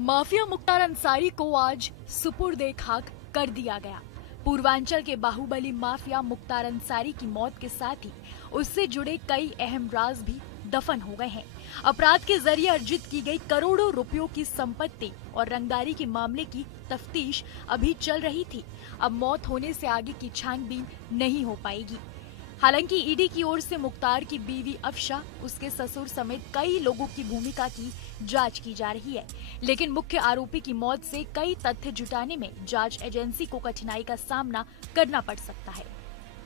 Mafia Mukhtar Ansari को आज सुपुर्दे खाक कर दिया गया। पूर्वांचल के बाहुबली माफिया मुख्तार अंसारी की मौत के साथ ही उससे जुड़े कई अहम राज भी दफन हो गए हैं। अपराध के जरिए अर्जित की गई करोड़ों रुपयों की संपत्ति और रंगदारी के मामले की तफ्तीश अभी चल रही थी। अब मौत होने से आगे की छानबीन नहीं हो पाएगी। हालांकि ईडी की ओर से मुख्तार की बीवी अफशा, उसके ससुर समेत कई लोगों की भूमिका की जांच की जा रही है, लेकिन मुख्य आरोपी की मौत से कई तथ्य जुटाने में जांच एजेंसी को कठिनाई का सामना करना पड़ सकता है।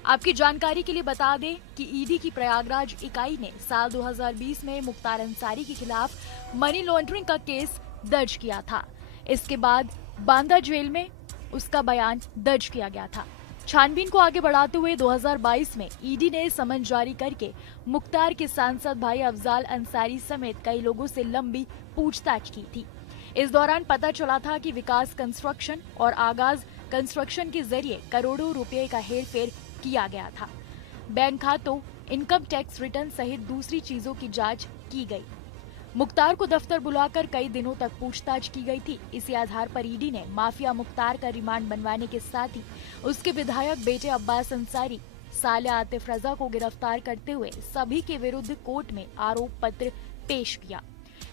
आपकी जानकारी के लिए बता दें कि ईडी की प्रयागराज इकाई ने साल 2020 में मुख्तार अंसारी के खिलाफ मनी लॉन्ड्रिंग का केस दर्ज किया था। इसके बाद बांदा जेल में उसका बयान दर्ज किया गया था। छानबीन को आगे बढ़ाते हुए 2022 में ईडी ने समन जारी करके मुख्तार के सांसद भाई अफजाल अंसारी समेत कई लोगों से लंबी पूछताछ की थी। इस दौरान पता चला था कि विकास कंस्ट्रक्शन और आगाज कंस्ट्रक्शन के जरिए करोड़ों रुपए का हेरफेर किया गया था। बैंक खातों, इनकम टैक्स रिटर्न सहित दूसरी चीजों की जांच की गई। मुख्तार को दफ्तर बुलाकर कई दिनों तक पूछताछ की गई थी। इसी आधार पर ईडी ने माफिया मुख्तार का रिमांड बनवाने के साथ ही उसके विधायक बेटे अब्बास अंसारी, साले आतिफ रजा को गिरफ्तार करते हुए सभी के विरुद्ध कोर्ट में आरोप पत्र पेश किया।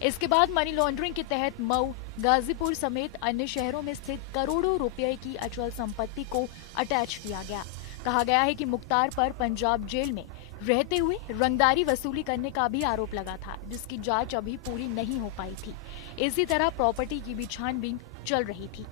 इसके बाद मनी लॉन्ड्रिंग के तहत मऊ, गाजीपुर समेत अन्य शहरों में स्थित करोड़ों रुपए की अचल संपत्ति को अटैच किया गया। कहा गया है कि मुख्तार पर पंजाब जेल में रहते हुए रंगदारी वसूली करने का भी आरोप लगा था, जिसकी जांच अभी पूरी नहीं हो पाई थी। इसी तरह प्रॉपर्टी की भी छानबीन चल रही थी।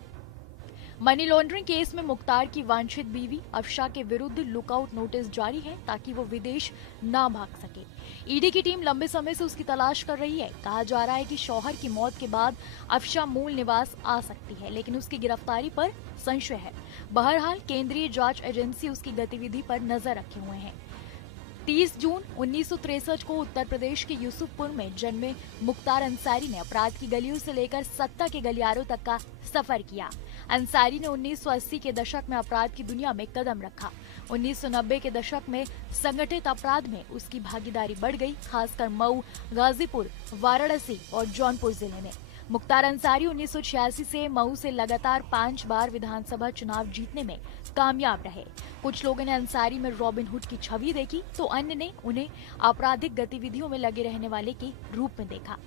मनी लॉन्ड्रिंग केस में मुख्तार की वांछित बीवी अफशा के विरुद्ध लुकआउट नोटिस जारी है, ताकि वो विदेश ना भाग सके। ईडी की टीम लंबे समय से उसकी तलाश कर रही है। कहा जा रहा है कि शौहर की मौत के बाद अफशा मूल निवास आ सकती है, लेकिन उसकी गिरफ्तारी पर संशय है। बहरहाल केंद्रीय जांच एजेंसी उसकी गतिविधि पर नजर रखे हुए है। 30 जून 1963 को उत्तर प्रदेश के यूसुफपुर में जन्मे मुख्तार अंसारी ने अपराध की गलियों से लेकर सत्ता के गलियारों तक का सफर किया। अंसारी ने 1980 के दशक में अपराध की दुनिया में कदम रखा। 1990 के दशक में संगठित अपराध में उसकी भागीदारी बढ़ गई, खासकर मऊ, गाजीपुर, वाराणसी और जौनपुर जिले में। मुख्तार अंसारी 1986 से मऊ से लगातार 5 बार विधानसभा चुनाव जीतने में कामयाब रहे। कुछ लोगों ने अंसारी में रॉबिन हुड की छवि देखी, तो अन्य ने उन्हें आपराधिक गतिविधियों में लगे रहने वाले के रूप में देखा।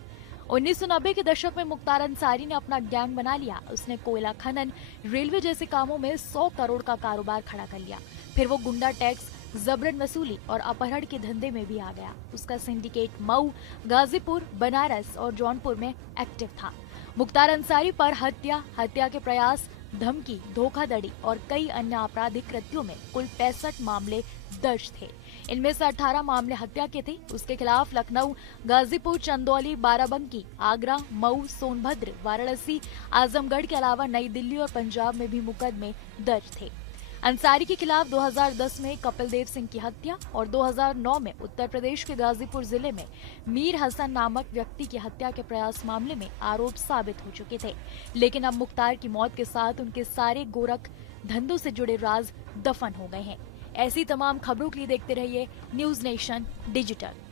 1990 के दशक में मुख्तार अंसारी ने अपना गैंग बना लिया। उसने कोयला खनन, रेलवे जैसे कामों में 100 करोड़ का कारोबार खड़ा कर लिया। फिर वो गुंडा टैक्स, जबरन वसूली और अपहरण के धंधे में भी आ गया। उसका सिंडिकेट मऊ, गाजीपुर, बनारस और जौनपुर में एक्टिव था। मुख्तार अंसारी पर हत्या के प्रयास, धमकी, धोखाधड़ी और कई अन्य आपराधिक कृत्यों में कुल 65 मामले दर्ज थे। इनमें से 18 मामले हत्या के थे। उसके खिलाफ लखनऊ, गाजीपुर, चंदौली, बाराबंकी, आगरा, मऊ, सोनभद्र, वाराणसी, आजमगढ़ के अलावा नई दिल्ली और पंजाब में भी मुकदमे दर्ज थे। अंसारी के खिलाफ 2010 में कपिल देव सिंह की हत्या और 2009 में उत्तर प्रदेश के गाजीपुर जिले में मीर हसन नामक व्यक्ति की हत्या के प्रयास मामले में आरोप साबित हो चुके थे। लेकिन अब मुख्तार की मौत के साथ उनके सारे गोरख धंधों से जुड़े राज दफन हो गए हैं। ऐसी तमाम खबरों के लिए देखते रहिए न्यूज नेशन डिजिटल।